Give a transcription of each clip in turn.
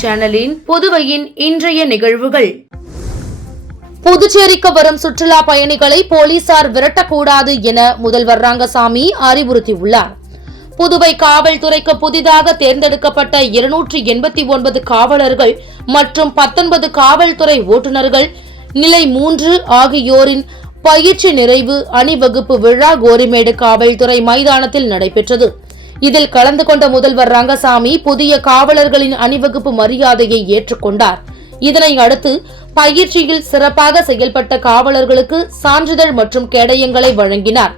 சேனலின் புதுவையின் இன்றைய நிகழ்வுகள். புதுச்சேரிக்கு வரும் சுற்றுலா பயணிகளை போலீசார் விரட்டக்கூடாது என முதல்வர் ரங்கசாமி அறிவுறுத்தியுள்ளார். புதுவை காவல்துறைக்கு புதிதாக தேர்ந்தெடுக்கப்பட்ட 289 காவலர்கள் மற்றும் 19 காவல்துறை ஓட்டுநர்கள் நிலை 3 ஆகியோரின் பயிற்சி நிறைவு அணிவகுப்பு விழா கோரிமேடு காவல்துறை மைதானத்தில் நடைபெற்றது. இதில் கலந்து கொண்ட முதல்வர் ரங்கசாமி புதிய காவலர்களின் அணிவகுப்பு மரியாதையை ஏற்றுக்கொண்டார். இதனை அடுத்து பயிற்சியில் சிறப்பாக செயல்பட்ட காவலர்களுக்கு சான்றிதழ் மற்றும் கேடயங்களை வழங்கினார்.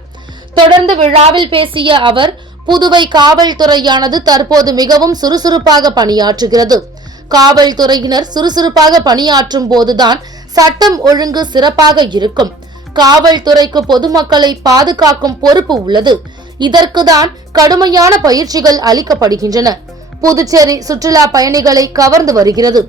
தொடர்ந்து விழாவில் பேசிய அவர், புதுவை காவல்துறையானது தற்போது மிகவும் சுறுசுறுப்பாக பணியாற்றுகிறது. காவல்துறையினர் சுறுசுறுப்பாக பணியாற்றும் போதுதான் சட்டம் ஒழுங்கு சிறப்பாக இருக்கும். காவல்துறைக்கு பொதுமக்களை பாதுகாக்கும் பொறுப்பு உள்ளது. இதற்குதான் கடுமையான பயிற்சிகள் அளிக்கப்படுகின்றன. புதுச்சேரி சுற்றுலா பயணிகளை கவர்ந்து வருகிறது.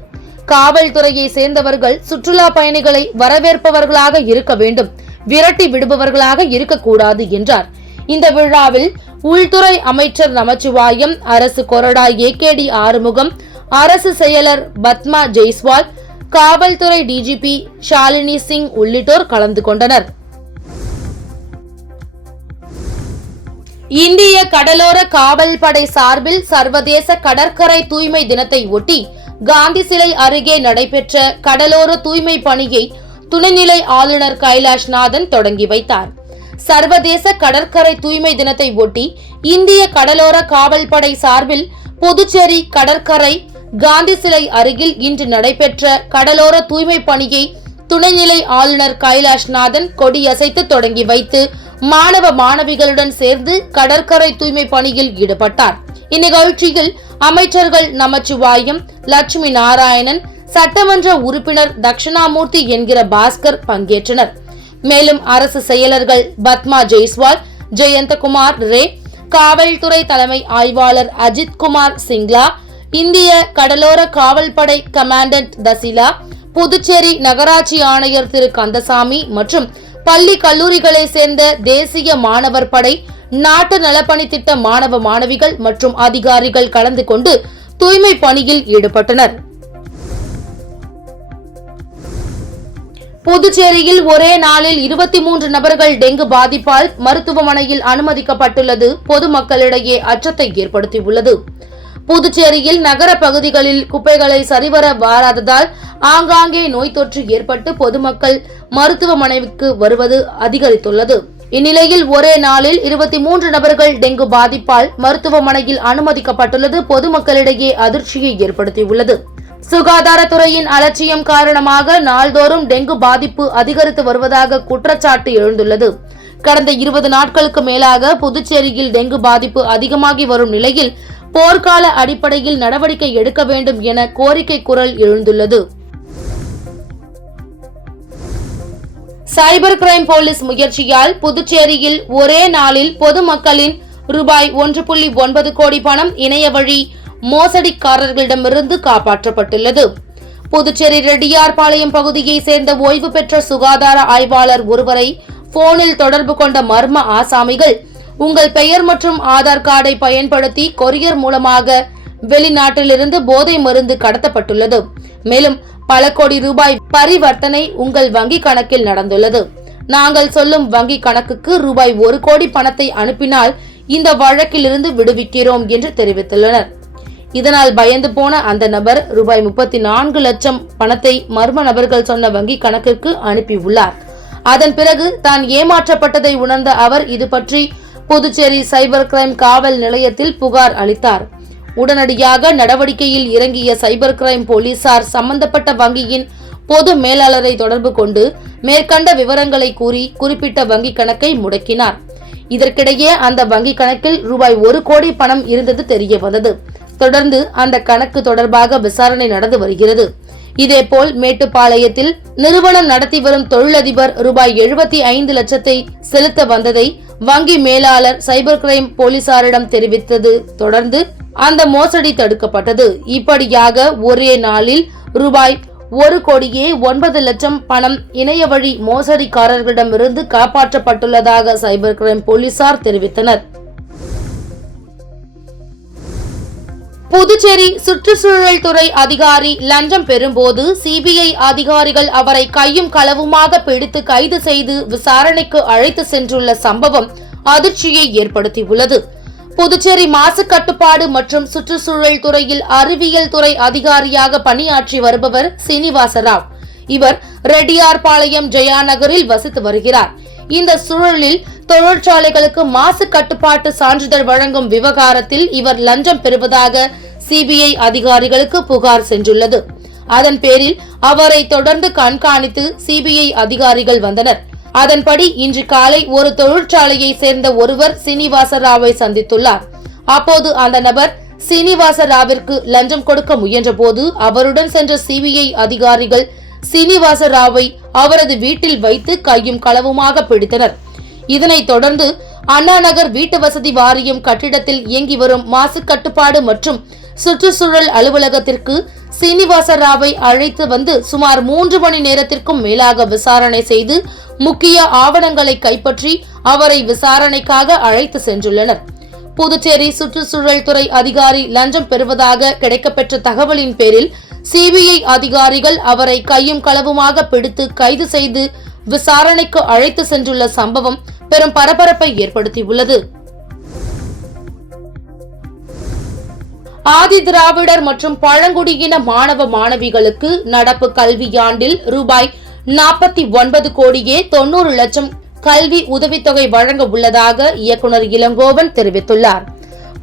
காவல்துறையை சேர்ந்தவர்கள் சுற்றுலா பயணிகளை வரவேற்பவர்களாக இருக்க வேண்டும், விரட்டி விடுபவர்களாக இருக்கக்கூடாது என்றார். இந்த விழாவில் உள்துறை அமைச்சர் நமச்சிவாயம், அரசு கொறடா AKD ஆறுமுகம், அரசு செயலர் பத்மா ஜெய்ஸ்வால், காவல்துறை DGP ஷாலினி சிங் உள்ளிட்டோர் கலந்து கொண்டனர். இந்திய கடலோர காவல் படை சார்பில் சர்வதேச கடற்கரை தூய்மை தினத்தை ஒட்டி காந்தி சிலை அருகே நடைபெற்ற கடலோர தூய்மை பணியை துணைநிலை ஆளுநர் கைலாஷ்நாதன் தொடங்கி வைத்தார். சர்வதேச கடற்கரை தூய்மை தினத்தை ஒட்டி இந்திய கடலோர காவல் படை சார்பில் புதுச்சேரி கடற்கரை காந்தி சிலை அருகில் இன்று நடைபெற்ற கடலோர தூய்மை பணியை துணைநிலை ஆளுநர் கைலாஷ்நாதன் கொடியசைத்து தொடங்கி வைத்து மாணவ மாணவிகளுடன் சேர்ந்து கடற்கரை தூய்மை பணியில் ஈடுபட்டார். இந்நிகழ்ச்சியில் அமைச்சர்கள் நமச்சிவாயம், லட்சுமி நாராயணன், சட்டமன்ற உறுப்பினர் தட்சிணாமூர்த்தி என்கிற பாஸ்கர் பங்கேற்றனர். மேலும் அரசு செயலர்கள் பத்மா ஜெய்ஸ்வால், ஜெயந்தகுமார் ரே, காவல்துறை தலைமை ஆய்வாளர் அஜித் குமார் சிங்லா, இந்திய கடலோர காவல்படை கமாண்டன்ட் தசிலா, புதுச்சேரி நகராட்சி ஆணையர் திரு கந்தசாமி மற்றும் பள்ளி கல்லூரிகளை சேர்ந்த தேசிய மாணவர் படை, நாட்டு நலப்பணி திட்ட மாணவ மாணவிகள் மற்றும் அதிகாரிகள் கலந்து கொண்டு தூய்மை பணியில் ஈடுபட்டனர். புதுச்சேரியில் ஒரே நாளில் 23 நபர்கள் டெங்கு பாதிப்பால் மருத்துவமனையில் அனுமதிக்கப்பட்டுள்ளது பொதுமக்களிடையே அச்சத்தை ஏற்படுத்தியுள்ளது. புதுச்சேரியில் நகர பகுதிகளில் குப்பைகளை சரிவர வாராததால் ஆங்காங்கே நோய் தொற்று ஏற்பட்டு பொதுமக்கள் மருத்துவமனைக்கு வருவது அதிகரித்துள்ளது. இந்நிலையில் ஒரே நாளில் 23 நபர்கள் டெங்கு பாதிப்பால் மருத்துவமனையில் அனுமதிக்கப்பட்டுள்ளது பொதுமக்களிடையே அதிர்ச்சியை ஏற்படுத்தியுள்ளது. சுகாதாரத்துறையின் அலட்சியம் காரணமாக நாள்தோறும் டெங்கு பாதிப்பு அதிகரித்து வருவதாக குற்றச்சாட்டு எழுந்துள்ளது. கடந்த 20 நாட்களுக்கு மேலாக புதுச்சேரியில் டெங்கு பாதிப்பு அதிகமாகி வரும் நிலையில் போர்க்கால அடிப்படையில் நடவடிக்கை எடுக்க வேண்டும் என கோரிக்கை குரல் எழுந்துள்ளது. சைபர் கிரைம் போலீஸ் முயற்சியால் புதுச்சேரியில் ஒரே நாளில் பொதுமக்களின் ரூபாய் 1.9 கோடி பணம் இணைய வழி மோசடிக்காரர்களிடமிருந்து காப்பாற்றப்பட்டுள்ளது. புதுச்சேரி ரெட்டியார்பாளையம் பகுதியை சேர்ந்த ஓய்வு பெற்ற சுகாதார ஆய்வாளர் ஒருவரை போனில் தொடர்பு கொண்ட மர்ம ஆசாமிகள் உங்கள் பெயர் மற்றும் ஆதார் கார்டை பயன்படுத்தி கொரியர் மூலமாக வெளிநாட்டிலிருந்து போதை மருந்து கடத்தப்பட்டுள்ளது. மேலும் பல கோடி ரூபாய் பரிவர்த்தனை உங்கள் வங்கி கணக்கில் நடந்துள்ளது. நாங்கள் சொல்லும் வங்கி கணக்குக்கு ரூபாய் 1 கோடி பணத்தை அனுப்பினால் இந்த வழக்கிலிருந்து விடுவிக்கிறோம் என்று தெரிவித்துள்ளனர். இதனால் பயந்து போன அந்த நபர் ரூபாய் 34 லட்சம் பணத்தை மர்ம நபர்கள் சொன்ன வங்கி கணக்கிற்கு அனுப்பியுள்ளார். அதன் பிறகு தான் ஏமாற்றப்பட்டதை உணர்ந்த அவர் இது பற்றி புதுச்சேரி சைபர் கிரைம் காவல் நிலையத்தில் புகார் அளித்தார். உடனடியாக நடவடிக்கையில் இறங்கிய சைபர் கிரைம் போலீசார் சம்பந்தப்பட்ட வங்கியின் பொது மேலாளரை தொடர்பு கொண்டு மேற்கண்ட விவரங்களை கூறி குறிப்பிட்ட வங்கி கணக்கை முடக்கினார். இதற்கிடையே அந்த வங்கி கணக்கில் ரூபாய் 1 கோடி பணம் இருந்தது தெரிய வந்தது. தொடர்ந்து அந்த கணக்கு தொடர்பாக விசாரணை நடந்து வருகிறது. இதேபோல் மேட்டுப்பாளையத்தில் நிறுவனம் நடத்தி வரும் தொழிலதிபர் ரூபாய் 75 லட்சத்தை செலுத்த வந்ததை வங்கி மேலாளர் சைபர் கிரைம் போலீசாரிடம் தெரிவித்தது. தொடர்ந்து அந்த மோசடி தடுக்கப்பட்டது. இப்படியாக ஒரே நாளில் ரூபாய் 1.9 லட்சம் பணம் இணைய வழி மோசடிக்காரர்களிடமிருந்து காப்பாற்றப்பட்டுள்ளதாக சைபர் கிரைம் போலீசார் தெரிவித்தனர். புதுச்சேரி சுற்றுச்சூழல் துறை அதிகாரி லஞ்சம் பெறும்போது சிபிஐ அதிகாரிகள் அவரை கையும் களவுமாக பிடித்து கைது செய்து விசாரணைக்கு அழைத்து சென்றுள்ள சம்பவம் அதிர்ச்சியை ஏற்படுத்தியுள்ளது. புதுச்சேரி மாசு கட்டுப்பாடு மற்றும் சுற்றுச்சூழல் துறையில் அறிவியல் துறை அதிகாரியாக பணியாற்றி வருபவர் சீனிவாசராவ். இவர் ரெட்டியார்பாளையம் ஜெயா நகரில் வசித்து வருகிறார். இந்த சூழலில் தொழிற்சாலைகளுக்கு மாசு கட்டுப்பாட்டு சான்றிதழ் வழங்கும் விவகாரத்தில் இவர் லஞ்சம் பெறுவதாக சிபிஐ அதிகாரிகளுக்கு புகார் சென்றுள்ளது. அதன் பேரில் அவரை தொடர்ந்து கண்காணித்து சிபிஐ அதிகாரிகள் வந்தனர். அதன்படி இன்று காலை ஒரு தொழிற்சாலையை சேர்ந்த ஒருவர் சீனிவாசராவை சந்தித்துள்ளார். அப்போது அந்த நபர் சீனிவாசராவிற்கு லஞ்சம் கொடுக்க முயன்ற போது அவருடன் சென்ற சிபிஐ அதிகாரிகள் சீனிவாசராவை அவரது வீட்டில் வைத்து கையும் களவுமாக பிடித்தனர். இதனைத் தொடர்ந்து அண்ணா நகர் வீட்டு வசதி வாரியம் கட்டிடத்தில் இயங்கி வரும் மாசு கட்டுப்பாடு மற்றும் சுற்றுச்சூழல் அலுவலகத்திற்கு சீனிவாசராவை அழைத்து வந்து சுமார் 3 மணி நேரத்திற்கும் மேலாக விசாரணை செய்து முக்கிய ஆவணங்களை கைப்பற்றி அவரை விசாரணைக்காக அழைத்து சென்றுள்ளனர். புதுச்சேரி சுற்றுச்சூழல் துறை அதிகாரி லஞ்சம் பெறுவதாக கிடைக்கப்பெற்ற தகவலின் பேரில் சிபிஐ அதிகாரிகள் அவரை கையும் களவுமாக பிடித்து கைது செய்து விசாரணைக்கு அழைத்து சென்றுள்ள சம்பவம் பெரும் பரபரப்பை ஏற்படுத்தியுள்ளது. ஆதி திராவிடர் மற்றும் பழங்குடியின மாணவ மாணவிகளுக்கு நடப்பு கல்வியாண்டில் ரூபாய் 49 கோடியே 90 லட்சம் கல்வி உதவித்தொகை வழங்க உள்ளதாக இயக்குநர் இளங்கோவன் தெரிவித்துள்ளார்.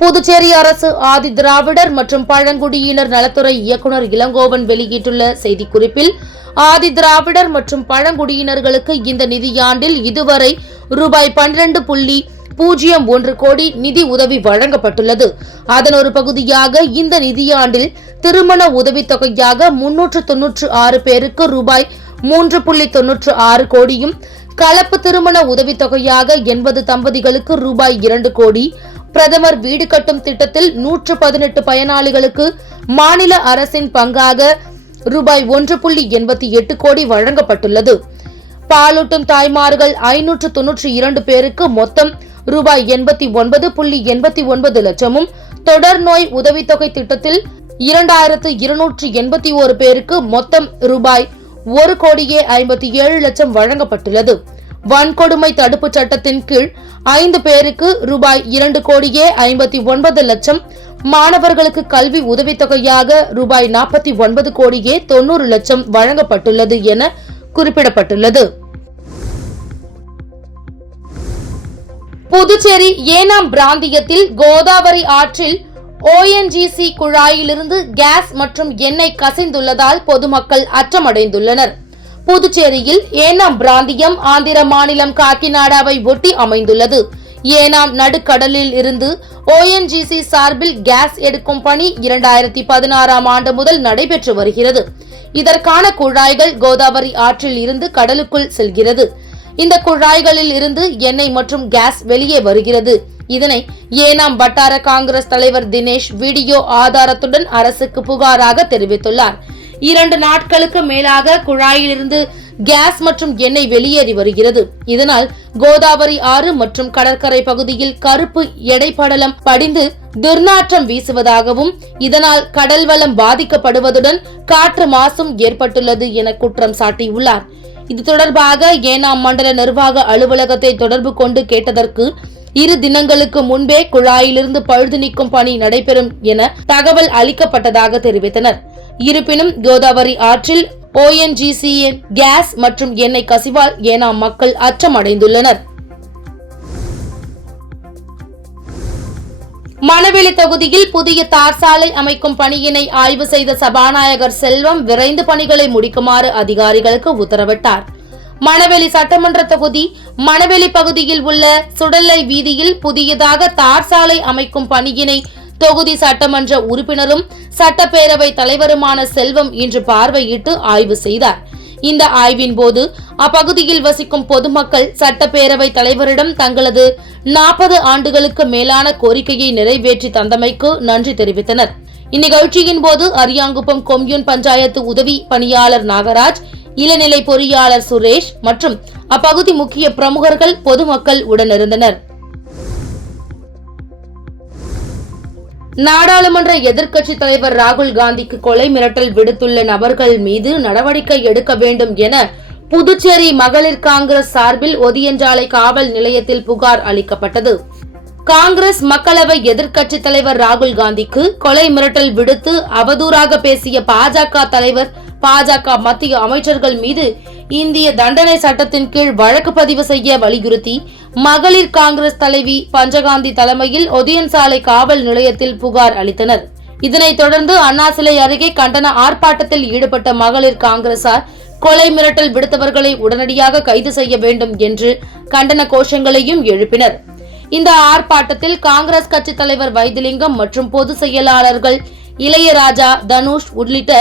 புதுச்சேரி அரசு ஆதி திராவிடர் மற்றும் பழங்குடியினர் நலத்துறை இயக்குநர் இளங்கோவன் வெளியிட்டுள்ள செய்திக்குறிப்பில், ஆதி திராவிடர் மற்றும் பழங்குடியினர்களுக்கு இந்த நிதியாண்டில் இதுவரை ரூபாய் 12.01 கோடி நிதி உதவி வழங்கப்பட்டுள்ளது. அதன் ஒரு பகுதியாக இந்த நிதியாண்டில் திருமண உதவித்தொகையாக 396 பேருக்கு ரூபாய் 3.96 கோடியும், கலப்பு திருமண உதவித்தொகையாக 80 தம்பதிகளுக்கு ரூபாய் 2 கோடி, பிரதமர் வீடு கட்டும் திட்டத்தில் 118 பயனாளிகளுக்கு மாநில அரசின் பங்காக ரூபாய் 1.88 கோடி வழங்கப்பட்டுள்ளது. பாலூட்டும் தாய்மார்கள் 592 பேருக்கு மொத்தம் ரூபாய் 89.89 லட்சமும், தொடர் நோய் உதவித்தொகை திட்டத்தில் 2281 பேருக்கு மொத்தம் ரூபாய் 1.57 லட்சம் வழங்கப்பட்டுள்ளது. வன்கொடுமை தடுப்பு சட்டத்தின் கீழ் 5 பேருக்கு ரூபாய் 2.59 லட்சம், மாணவர்களுக்கு கல்வி உதவித்தொகையாக ரூபாய் 49.90 லட்சம் வழங்கப்பட்டுள்ளது என குறிப்பிடப்பட்டுள்ளது. புதுச்சேரி ஏனாம் பிராந்தியத்தில் கோதாவரி ஆற்றில் ONGC குழாயிலிருந்து கேஸ் மற்றும் எண்ணெய் கசிந்துள்ளதால் பொதுமக்கள் அச்சமடைந்துள்ளனர். புதுச்சேரியில் ஏனாம் பிராந்தியம் ஆந்திர மாநிலம் காக்கிநாடாவை ஒட்டி அமைந்துள்ளது. ஏனாம் நடுக்கடலில் இருந்து ONGC சார்பில் கேஸ் எடுக்கும் பணி 2016ஆம் ஆண்டு முதல் நடைபெற்று வருகிறது. இதற்கான குழாய்கள் கோதாவரி ஆற்றில் இருந்து கடலுக்குள் செல்கிறது. இந்த குழாய்களில் இருந்து எண்ணெய் மற்றும் கேஸ் வெளியே வருகிறது. இதனை ஏனாம் வட்டார காங்கிரஸ் தலைவர் தினேஷ் வீடியோ ஆதாரத்துடன் அரசுக்கு புகாராக தெரிவித்துள்ளார். 2 நாட்களுக்கு மேலாக குழாயிலிருந்து கேஸ் மற்றும் எண்ணெய் வெளியேறி வருகிறது. இதனால் கோதாவரி ஆறு மற்றும் கடற்கரை பகுதியில் கருப்பு எடைப்படலம் படிந்து துர்நாற்றம் வீசுவதாகவும், இதனால் கடல் வளம் பாதிக்கப்படுவதுடன் காற்று மாசும் ஏற்பட்டுள்ளது என குற்றம் சாட்டியுள்ளார். இது தொடர்பாக ஏனாம் மண்டல நிர்வாக அலுவலகத்தை தொடர்பு கொண்டு கேட்டதற்கு 2 தினங்களுக்கு முன்பே குழாயிலிருந்து பழுது நீக்கும் பணி நடைபெறும் என தகவல் அளிக்கப்பட்டதாக தெரிவித்தனர். இருப்பினும் கோதாவரி ஆற்றில் ONGC கேஸ் மற்றும் எண்ணெய் கசிவால் ஏனாம் மக்கள் அச்சமடைந்துள்ளனர். மணவெளி தொகுதியில் புதிய தார் சாலை அமைக்கும் பணியினை ஆய்வு செய்த சபாநாயகர் செல்வம் விரைந்து பணிகளை முடிக்குமாறு அதிகாரிகளுக்கு உத்தரவிட்டார். மணவெளி சட்டமன்ற தொகுதி மணவெளி பகுதியில் உள்ள சுடலை வீதியில் புதியதாக தார் சாலை அமைக்கும் பணியினை தொகுதி சட்டமன்ற உறுப்பினரும் சட்டப்பேரவை தலைவருமான செல்வம் இன்று பார்வையிட்டு ஆய்வு செய்தார். இந்த ஆய்வின் போது அப்பகுதியில் வசிக்கும் பொதுமக்கள் சட்டப்பேரவை தலைவரிடம் தங்களது 40 ஆண்டுகளுக்கு மேலான கோரிக்கையை நிறைவேற்றி தந்தமைக்கு நன்றி தெரிவித்தனர். இந்நிகழ்ச்சியின் போது அரியாங்குப்பம் கொம்யூன் பஞ்சாயத்து உதவி பணியாளர் நாகராஜ், இளநிலை பொறியாளர் சுரேஷ் மற்றும் அப்பகுதி முக்கிய பிரமுகர்கள் பொதுமக்கள் உடனிருந்தனர். நாடாளுமன்ற எதிர்க்கட்சி தலைவர் ராகுல் காந்திக்கு கொலை மிரட்டல் விடுத்துள்ள நபர்கள் மீது நடவடிக்கை எடுக்க வேண்டும் என புதுச்சேரி மகளிர் காங்கிரஸ் சார்பில் ஒதியஞ்சாலை காவல் நிலையத்தில் புகார் அளிக்கப்பட்டது. காங்கிரஸ் மக்களவை எதிர்க்கட்சி தலைவர் ராகுல் காந்திக்கு கொலை மிரட்டல் விடுத்து அவதூறாக பேசிய பாஜக தலைவர், பாஜக மத்திய அமைச்சர்கள் மீது இந்திய தண்டனை சட்டத்தின் கீழ் வழக்கு பதிவு செய்ய வலியுறுத்தி மகளிர் காங்கிரஸ் தலைவி பஞ்சகாந்தி தலைமையில் ஒதியஞ்சாலை காவல் நிலையத்தில் புகார் அளித்தனர். இதனைத் தொடர்ந்து அண்ணா சிலை அருகே கண்டன ஆர்ப்பாட்டத்தில் ஈடுபட்ட மகளிர் காங்கிரசார் கொலை மிரட்டல் விடுத்தவர்களை உடனடியாக கைது செய்ய வேண்டும் என்று கண்டன கோஷங்களையும் எழுப்பினர். இந்த ஆர்ப்பாட்டத்தில் காங்கிரஸ் கட்சி தலைவர் வைத்திலிங்கம் மற்றும் பொதுச் செயலாளர்கள் இளையராஜா, தனுஷ் உள்ளிட்ட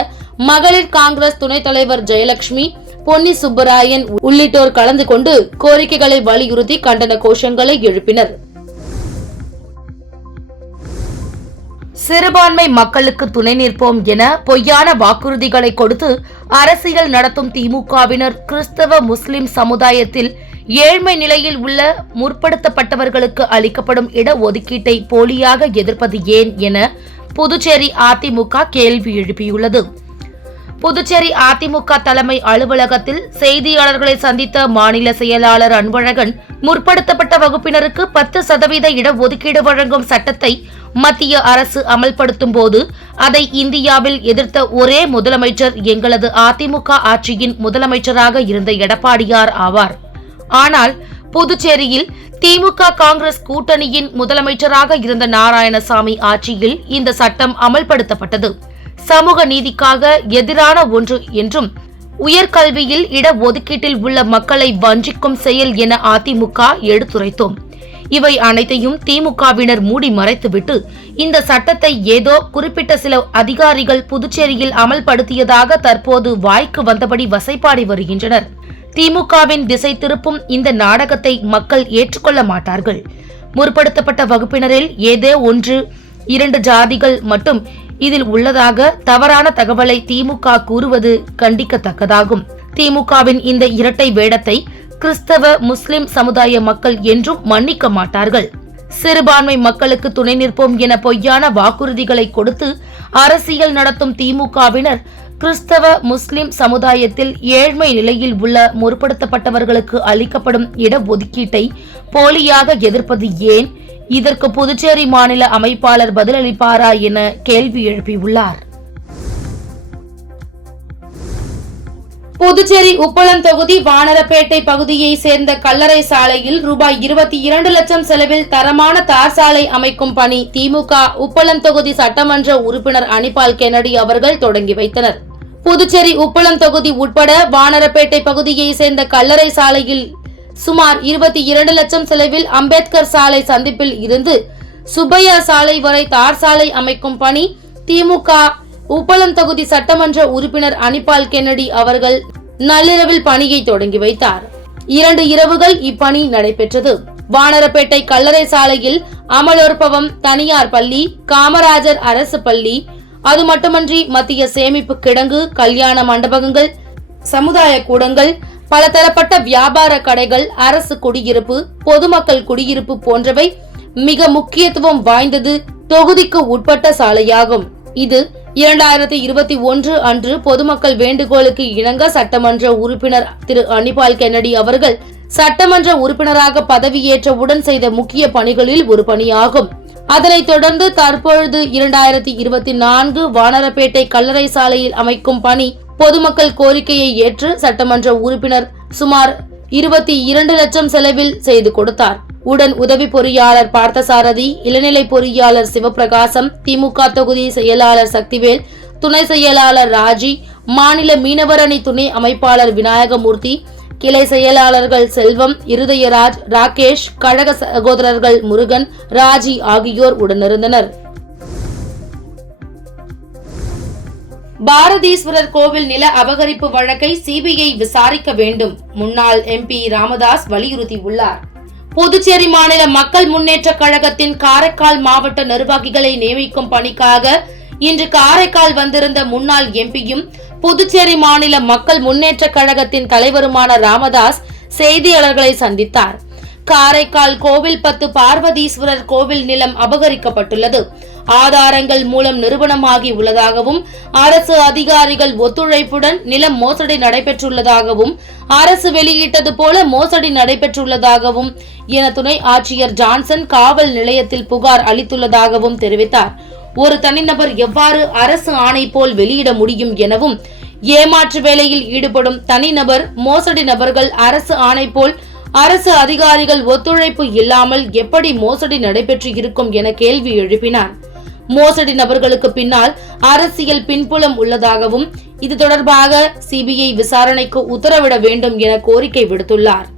மகளிர் காங்கிரஸ் துணைத் தலைவர் ஜெயலட்சுமி, பொன்னி சுப்பராயன் உள்ளிட்டோர் கலந்து கொண்டு கோரிக்கைகளை வலியுறுத்தி கண்டன கோஷங்களை எழுப்பினர். சிறுபான்மை மக்களுக்கு துணை நிற்போம் என பொய்யான வாக்குறுதிகளை கொடுத்து அரசியல் நடத்தும் திமுகவினர் கிறிஸ்தவ முஸ்லிம் சமுதாயத்தில் ஏழ்மை நிலையில் உள்ள முற்படுத்தப்பட்டவர்களுக்கு அளிக்கப்படும் இடஒதுக்கீட்டை போலியாக எதிர்ப்பது ஏன் என புதுச்சேரி அதிமுக கேள்வி எழுப்பியுள்ளது. புதுச்சேரி அதிமுக தலைமை அலுவலகத்தில் செய்தியாளர்களை சந்தித்த மாநில செயலாளர் அன்பழகன், முற்படுத்தப்பட்ட வகுப்பினருக்கு 10% இடஒதுக்கீடு வழங்கும் சட்டத்தை மத்திய அரசு அமல்படுத்தும் போது அதை இந்தியாவில் எதிர்த்த ஒரே முதலமைச்சர் எங்களது அதிமுக ஆட்சியின் முதலமைச்சராக இருந்த எடப்பாடியார் ஆவார். ஆனால் புதுச்சேரியில் திமுக காங்கிரஸ் கூட்டணியின் முதலமைச்சராக இருந்த நாராயணசாமி ஆட்சியில் இந்த சட்டம் அமல்படுத்தப்பட்டது. சமூக நீதிக்காக எதிரான ஒன்று என்றும் உயர்கல்வியில் இடஒதுக்கீட்டில் உள்ள மக்களை வஞ்சிக்கும் செயல் என அதிமுக எடுத்துரைத்தோம். இவை அனைத்தையும் திமுகவினர் மூடி மறைத்துவிட்டு இந்த சட்டத்தை ஏதோ குறிப்பிட்ட சில அதிகாரிகள் புதுச்சேரியில் அமல்படுத்தியதாக தற்போது வாய்க்கு வந்தபடி வசைபாடி வருகின்றனர். திமுகவின் திசை திருப்பும் இந்த நாடகத்தை மக்கள் ஏற்றுக்கொள்ள மாட்டார்கள். முற்படுத்தப்பட்ட வகுப்பினரில் ஏதோ 1-2 ஜாதிகள் மட்டும் இதில் உள்ளதாக தவறான தகவலை திமுக கூறுவது கண்டிக்கத்தக்கதாகும். திமுகவின் இந்த இரட்டை வேடத்தை கிறிஸ்தவ முஸ்லிம் சமுதாய மக்கள் என்றும் மன்னிக்க மாட்டார்கள். சிறுபான்மை மக்களுக்கு துணை நிற்போம் என பொய்யான வாக்குறுதிகளை கொடுத்து அரசியல் நடத்தும் திமுகவினர் கிறிஸ்தவ முஸ்லிம் சமுதாயத்தில் ஏழ்மை நிலையில் உள்ள முற்படுத்தப்பட்டவர்களுக்கு அளிக்கப்படும் இடஒதுக்கீட்டை போலியாக எதிர்ப்பது ஏன்? இதற்கு புதுச்சேரி மாநில அமைப்பாளர் பதிலளிப்பாரா என கேள்வி எழுப்பியுள்ளார். புதுச்சேரி உப்பளம் தொகுதி வானரப்பேட்டை பகுதியை சேர்ந்த கல்லறை சாலையில் ரூபாய் 22 லட்சம் செலவில் தரமான தார் சாலை அமைக்கும் பணி திமுக உப்பளம் தொகுதி சட்டமன்ற உறுப்பினர் அனிபால் கென்னடி அவர்கள் தொடங்கி வைத்தனர். புதுச்சேரி உப்பளம் தொகுதி உட்பட வானரப்பேட்டை பகுதியை சேர்ந்த கல்லறை சாலையில் சுமார் 22 லட்சம் செலவில் அம்பேத்கர் சாலை சந்திப்பில் இருந்து சுப்பையா சாலை வரை தார் சாலை அமைக்கும் பணி திமுக உப்பளம் தொகுதி சட்டமன்ற உறுப்பினர் அனிபால் கென்னடி அவர்கள் நள்ளிரவில் பணியை தொடங்கி வைத்தார். 2 இரவுகள் இப்பணி நடைபெற்றது. வானரப்பேட்டை கல்லறை சாலையில் அமலோற்பவம், தனியார் பள்ளி, காமராஜர் அரசு பள்ளி, அது மட்டுமன்றி மத்திய சேமிப்பு கிடங்கு, கல்யாண மண்டபங்கள், சமுதாய கூடங்கள், பலதரப்பட்ட வியாபார கடைகள், அரசு குடியிருப்பு, பொதுமக்கள் குடியிருப்பு போன்றவை மிக முக்கியத்துவம் வாய்ந்தது தொகுதிக்கு உட்பட்ட சாலையாகும். இது 2021 அன்று பொதுமக்கள் வேண்டுகோளுக்கு இணங்க சட்டமன்ற உறுப்பினர் திரு அனிபால் கென்னடி அவர்கள் சட்டமன்ற உறுப்பினராக பதவியேற்றவுடன் செய்த முக்கிய பணிகளில் ஒரு பணியாகும். அதனைத் தொடர்ந்து தற்பொழுது 2024 வானரப்பேட்டை கல்லறை சாலையில் அமைக்கும் பணி பொதுமக்கள் கோரிக்கையை ஏற்று சட்டமன்ற உறுப்பினர் சுமார் 22 லட்சம் செலவில் செய்து கொடுத்தார். உடன் உதவி பொறியாளர் பார்த்தசாரதி, இளநிலை பொறியாளர் சிவபிரகாசம், திமுக தொகுதி செயலாளர் சக்திவேல், துணை செயலாளர் ராஜி, மாநில மீனவர் அணி துணை அமைப்பாளர் விநாயகமூர்த்தி, கிளை செயலாளர்கள் செல்வம், இருதயராஜ், ராகேஷ், கழக சகோதரர்கள் முருகன், ராஜி ஆகியோர் உடனிருந்தனர். பாரதீஸ்வரர் கோவில் நில அபகரிப்பு வழக்கை சிபிஐ விசாரிக்க வேண்டும், முன்னாள் எம்பி ராமதாஸ் வலியுறுத்தியுள்ளார். புதுச்சேரி மாநில மக்கள் முன்னேற்ற கழகத்தின் காரைக்கால் மாவட்ட நிர்வாகிகளை நியமிக்கும் பணிக்காக இன்று காரைக்கால் வந்திருந்த முன்னாள் எம்பியும் புதுச்சேரி மாநில மக்கள் முன்னேற்ற கழகத்தின் தலைவருமான ராமதாஸ் செய்தியாளர்களை சந்தித்தார். காரைக்கால் கோவில் 10 பார்வதீஸ்வரர் கோவில் நிலம் அபகரிக்கப்பட்டுள்ளது. ஆதாரங்கள் மூலம் நிரூபணமாகி உள்ளதாகவும் அரசு அதிகாரிகள் ஒத்துழைப்புடன் நில மோசடி நடைபெற்றுள்ளதாகவும் அரசு வெளியிட்டது போல மோசடி நடைபெற்றுள்ளதாகவும் என துணை ஆட்சியர் ஜான்சன் காவல் நிலையத்தில் புகார் அளித்துள்ளதாகவும் தெரிவித்தார். ஒரு தனிநபர் எவ்வாறு அரசு ஆணை போல் வெளியிட முடியும் எனவும், ஏமாற்று வேலையில் ஈடுபடும் தனிநபர் மோசடி நபர்கள் அரசு ஆணை போல் அரசு அதிகாரிகள் ஒத்துழைப்பு இல்லாமல் எப்படி மோசடி நடைபெற்று இருக்கும் என கேள்வி எழுப்பினார். மோசடி நபர்களுக்கு பின்னால் அரசியல் பின்புலம் உள்ளதாகவும் இது தொடர்பாக சிபிஐ விசாரணைக்கு உத்தரவிட வேண்டும் என கோரிக்கை விடுத்துள்ளார்.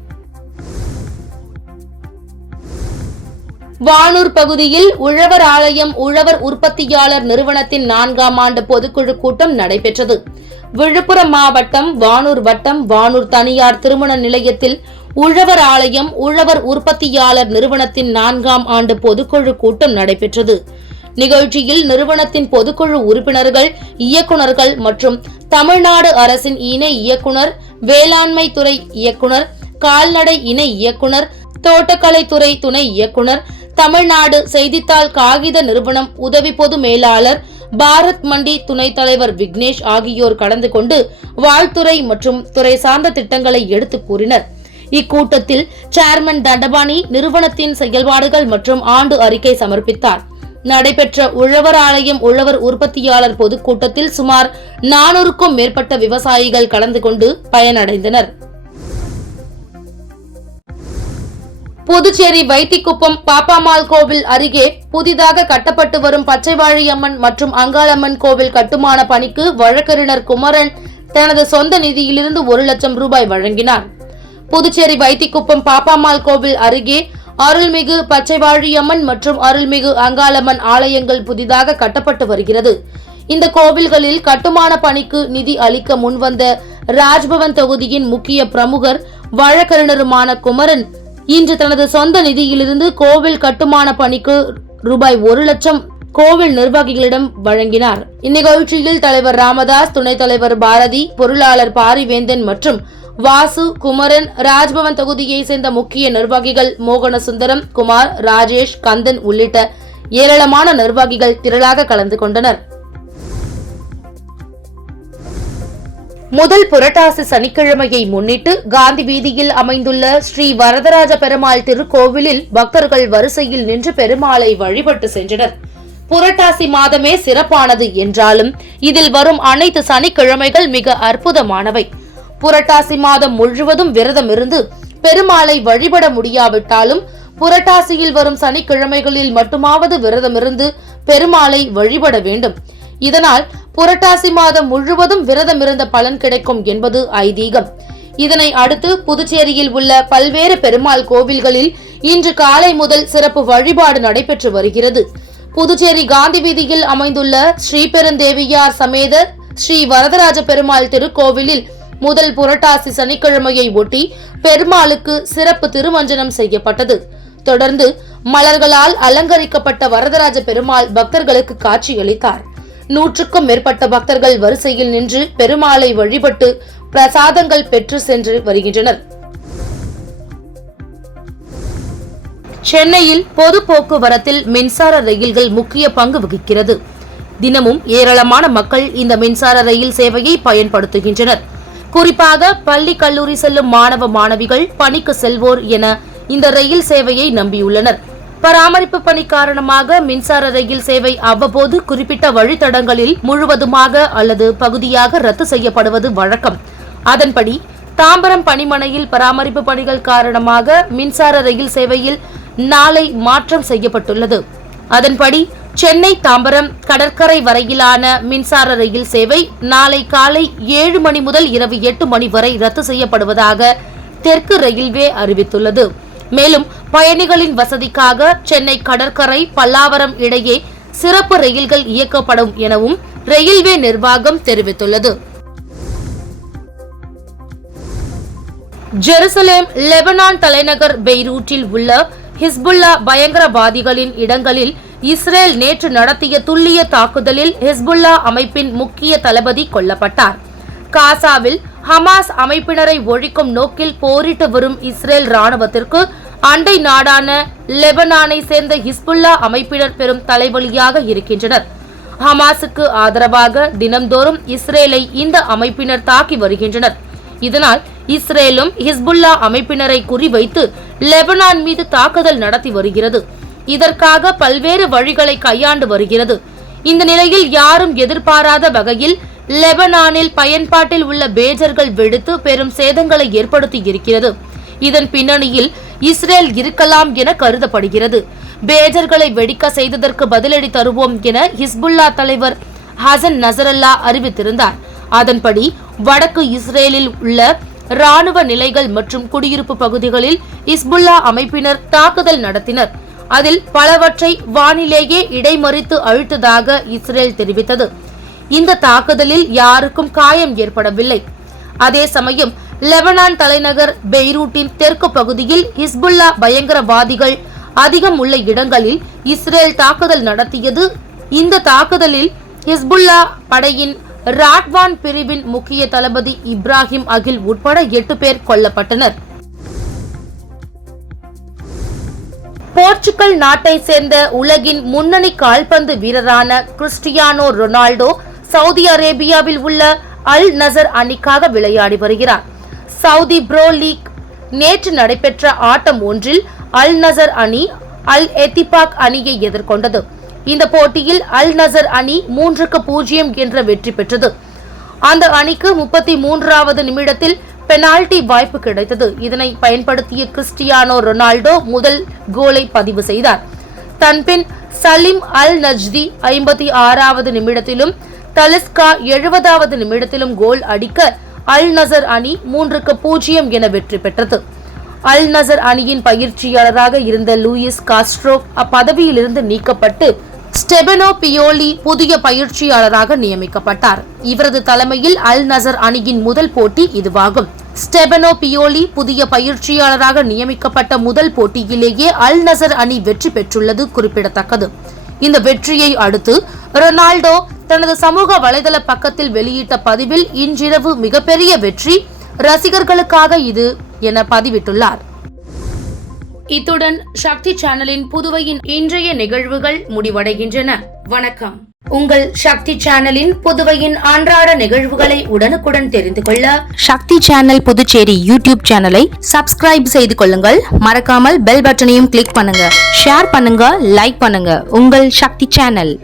வானூர் பகுதியில் உழவர் ஆலயம் உழவர் உற்பத்தியாளர் நிறுவனத்தின் 4ஆம் ஆண்டு பொதுக்குழு கூட்டம் நடைபெற்றது. விழுப்புரம் மாவட்டம் வானூர் வட்டம் வானூர் தனியார் திருமண நிலையத்தில் உழவர் ஆலயம் உழவர் உற்பத்தியாளர் நிறுவனத்தின் 4ஆம் ஆண்டு பொதுக்குழு கூட்டம் நடைபெற்றது. நிகழ்ச்சியில் நிறுவனத்தின் பொதுக்குழு உறுப்பினர்கள், இயக்குநர்கள் மற்றும் தமிழ்நாடு அரசின் இணை இயக்குனர், வேளாண்மை துறை இயக்குனர், கால்நடை இணை இயக்குனர், தோட்டக்கலைத்துறை துணை இயக்குனர், தமிழ்நாடு செய்தித்தாள் காகித நிறுவனம் உதவி பொது மேலாளர், பாரத் மண்டி துணைத் தலைவர் விக்னேஷ் ஆகியோர் கலந்து கொண்டு வாழ்த்துறை மற்றும் துறை சார்ந்த திட்டங்களை எடுத்து கூறினர். இக்கூட்டத்தில் சேர்மன் தண்டபாணி நிறுவனத்தின் செயல்பாடுகள் மற்றும் ஆண்டு அறிக்கை சமர்ப்பித்தார். நடைபெற்ற உழவர் ஆலயம் உழவர் உற்பத்தியாளர் பொதுக்கூட்டத்தில் சுமார் 400க்கும் மேற்பட்ட விவசாயிகள் கலந்து கொண்டு பயனடைந்தனர். புதுச்சேரி வைத்திக்குப்பம் பாப்பாமால் கோவில் அருகே புதிதாக கட்டப்பட்டு வரும் பச்சைவாழியம்மன் மற்றும் அங்காளம்மன் கோவில் கட்டுமான பணிக்கு வழக்கறிஞர் குமரன் தனது சொந்த நிதியிலிருந்து 1 லட்சம் ரூபாய் வழங்கினார். புதுச்சேரி வைத்திக்குப்பம் பாப்பாமால் கோவில் அருகே அருள்மிகு பச்சைவாழியம்மன் மற்றும் அருள்மிகு அங்காளம்மன் ஆலயங்கள் புதிதாக கட்டப்பட்டு வருகிறது. இந்த கோவில்களில் கட்டுமான பணிக்கு நிதி அளிக்க முன்வந்த ராஜ்பவன் தொகுதியின் முக்கிய பிரமுகர் வழக்கறிஞருமான குமரன் இன்று தனது சொந்த நிதியிலிருந்து கோவில் கட்டுமான பணிக்கு ரூபாய் 1 லட்சம் கோவில் நிர்வாகிகளிடம் வழங்கினார். இந்நிகழ்ச்சியில் தலைவர் ராமதாஸ், துணைத் தலைவர் பாரதி, பொருளாளர் பாரிவேந்தன் மற்றும் வாசு, குமரன், ராஜ்பவன் தொகுதியை சேர்ந்த முக்கிய நிர்வாகிகள் மோகனசுந்தரம், குமார், ராஜேஷ், கந்தன் உள்ளிட்ட ஏராளமான நிர்வாகிகள் திரளாக கலந்து கொண்டனர். முதல் புரட்டாசி சனிக்கிழமையை முன்னிட்டு காந்தி வீதியில் அமைந்துள்ள ஸ்ரீ வரதராஜ பெருமாள் திருக்கோவிலில் பக்தர்கள் வரிசையில் நின்று பெருமாளை வழிபட்டு சென்றனர். புரட்டாசி மாதமே சிறப்பானது என்றாலும் இதில் வரும் அனைத்து சனிக்கிழமைகள் மிக அற்புதமானவை. புரட்டாசி மாதம் முழுவதும் விரதம் இருந்து பெருமாளை வழிபட முடியாவிட்டாலும் புரட்டாசியில் வரும் சனிக்கிழமைகளில் மட்டுமாவது விரதமிருந்து பெருமாளை வழிபட வேண்டும். இதனால் புரட்டாசி மாதம் முழுவதும் விரதம் இருந்த பலன் கிடைக்கும் என்பது ஐதீகம். இதனை அடுத்து புதுச்சேரியில் உள்ள பல்வேறு பெருமாள் கோவில்களில் இன்று காலை முதல் சிறப்பு வழிபாடு நடைபெற்று வருகிறது. புதுச்சேரி காந்தி வீதியில் அமைந்துள்ள ஸ்ரீபெருந்தேவியார் சமேத ஸ்ரீ வரதராஜ பெருமாள் திருக்கோவிலில் முதல் புரட்டாசி சனிக்கிழமையை ஒட்டி பெருமாளுக்கு சிறப்பு திருமஞ்சனம் செய்யப்பட்டது. தொடர்ந்து மலர்களால் அலங்கரிக்கப்பட்ட வரதராஜ பெருமாள் பக்தர்களுக்கு காட்சியளித்தார். 100க்கும் மேற்பட்ட பக்தர்கள் வரிசையில் நின்று பெருமாளை வழிபட்டு பிரசாதங்கள் பெற்று சென்று வருகின்றனர். சென்னையில் பொது போக்குவரத்தில் மின்சார ரயில்கள் முக்கிய பங்கு வகிக்கிறது. தினமும் ஏராளமான மக்கள் இந்த மின்சார ரயில் சேவையை பயன்படுத்துகின்றனர். குறிப்பாக பள்ளி, கல்லூரி செல்லும் மாணவ மாணவிகள், பணிக்கு செல்வோர் என இந்த ரயில் சேவையை நம்பியுள்ளனர். பராமரிப்பு பணி காரணமாக மின்சார ரயில் சேவை அவ்வப்போது குறிப்பிட்ட வழித்தடங்களில் முழுவதுமாக அல்லது பகுதியாக ரத்து செய்யப்படுவது வழக்கம். அதன்படி தாம்பரம் பணிமனையில் பராமரிப்பு பணிகள் காரணமாக மின்சார ரயில் சேவையில் நாளை மாற்றம் செய்யப்பட்டுள்ளது. அதன்படி சென்னை தாம்பரம் கடற்கரை வரையிலான மின்சார ரயில் சேவை நாளை காலை 7 மணி முதல் இரவு 8 மணி வரை ரத்து செய்யப்படுவதாக தெற்கு ரயில்வே அறிவித்துள்ளது. மேலும் பயணிகளின் வசதிக்காக சென்னை கடற்கரை, பல்லாவரம் இடையே சிறப்பு ரயில்கள் இயக்கப்படும் எனவும் ரயில்வே நிர்வாகம் தெரிவித்துள்ளது. ஜெருசலேம், லெபனான் தலைநகர் பெய்ரூட்டில் உள்ள ஹிஸ்புல்லா பயங்கரவாதிகளின் இடங்களில் இஸ்ரேல் நேற்று நடத்திய துல்லிய தாக்குதலில் ஹிஸ்புல்லா அமைப்பின் முக்கிய தளபதி கொல்லப்பட்டார். காசாவில் ஹமாஸ் அமைப்பினரை ஒழிக்கும் நோக்கில் போரிட்டு வரும் இஸ்ரேல் ராணுவத்திற்கு அண்டை நாடான லெபனானை சேர்ந்த ஹிஸ்புல்லா அமைப்பினர் பெரும் தலைவலியாக இருக்கின்றனர். ஹமாஸுக்கு ஆதரவாக தினம்தோறும் இஸ்ரேலை இந்த அமைப்பினர் தாக்கி வருகின்றனர். இதனால் இஸ்ரேலும் ஹிஸ்புல்லா அமைப்பினரை குறிவைத்து லெபனான் மீது தாக்குதல் நடத்தி வருகிறது. இதற்காக பல்வேறு வழிகளை கையாண்டு வருகிறது. இந்த நிலையில் யாரும் எதிர்பாராத வகையில் லெபனானில் பயன்பாட்டில் உள்ள பேஜர்கள் வெடித்து பெரும் சேதங்களை ஏற்படுத்தி இருக்கிறது. இதன் பின்னணியில் இஸ்ரேல் இருக்கலாம் என கருதப்படுகிறது. பேஜர்களை வெடிக்க செய்ததற்கு பதிலடி தருவோம் என ஹிஸ்புல்லா தலைவர் ஹசன் நசரல்லா அறிவித்திருந்தார். அதன்படி வடக்கு இஸ்ரேலில் உள்ள ராணுவ நிலைகள் மற்றும் குடியிருப்பு பகுதிகளில் ஹிஸ்புல்லா அமைப்பினர் தாக்குதல் நடத்தினர். அதில் பலவற்றை வானிலேயே இடைமறித்து அழித்ததாக இஸ்ரேல் தெரிவித்தது. இந்த தாக்குதலில் யாருக்கும் காயம் ஏற்படவில்லை. அதே சமயம் லெபனான் தலைநகர் பெய்ரூட்டின் தெற்கு பகுதியில் ஹிஸ்புல்லா பயங்கரவாதிகள் அதிகம் உள்ள இடங்களில் இஸ்ரேல் தாக்குதல் நடத்தியது. இந்த தாக்குதலில் ஹிஸ்புல்லா படையின் ராட்வான் பிரிவின் முக்கிய தளபதி இப்ராஹிம் அகில் உட்பட 8 பேர் கொல்லப்பட்டனர். போர்ச்சுகல் நாட்டை சேர்ந்த உலகின் முன்னணி கால்பந்து வீரரான கிறிஸ்டியானோ ரொனால்டோ சவுதி அரேபியாவில் உள்ள அல் நசர் அணிக்காக விளையாடி வருகிறார். சவுதி ப்ரோ லீக் நேற்று நடைபெற்ற ஆட்டம் ஒன்றில் அல் நசர் அணி அல் எத்திபாக் அணியை எதிர்கொண்டது. இந்த போட்டியில் அல் நசர் அணி 3-0 என்ற வெற்றி பெற்றது. அந்த அணிக்கு 33வது நிமிடத்தில் பெனால்டி வாய்ப்பு கிடைத்தது. இதனை பயன்படுத்திய கிறிஸ்டியானோ ரொனால்டோ முதல் கோலை பதிவு செய்தார். தன்பின் சலீம் அல் நஜ்தி 56வது நிமிடத்திலும் தலிஸ்கா 70வது நிமிடத்திலும் கோல் அடிக்க அல் நசர் அணி 3-0 என வெற்றி பெற்றது. அல் நசர் அணியின் பயிற்சியாளராக இருந்த லூயிஸ் காஸ்ட்ரோ அப்பதவியிலிருந்து நீக்கப்பட்டு ஸ்டெபனோ பியோலி புதிய பயிற்சியாளராக நியமிக்கப்பட்டார். இவரது தலைமையில் அல் நசர் அணியின் முதல் போட்டி இதுவாகும். ஸ்டெபனோ பியோலி புதிய பயிற்சியாளராக நியமிக்கப்பட்ட முதல் போட்டியிலேயே அல் நசர் அணி வெற்றி பெற்றுள்ளது குறிப்பிடத்தக்கது. இந்த வெற்றியை அடுத்து ரொனால்டோ தனது சமூக வலைதள பக்கத்தில் வெளியிட்ட பதிவில் இன்றிரவு மிகப்பெரிய வெற்றி, ரசிகர்களுக்காக இது என பதிவிட்டுள்ளார். இத்துடன் சக்தி சேனலின் புதுவையின் இன்றைய நிகழ்வுகள் முடிவடைகின்றன. வணக்கம். உங்கள் சக்தி சேனலின் புதுவையின் அன்றாட நிகழ்வுகளை உடனுக்குடன் தெரிந்து கொள்ள சக்தி சேனல் புதுச்சேரி யூடியூப் சேனலை சப்ஸ்கிரைப் செய்து கொள்ளுங்கள். மறக்காமல் பெல் பட்டனையும் கிளிக் பண்ணுங்க, ஷேர் பண்ணுங்க, லைக் பண்ணுங்க. உங்கள் சக்தி சேனல்.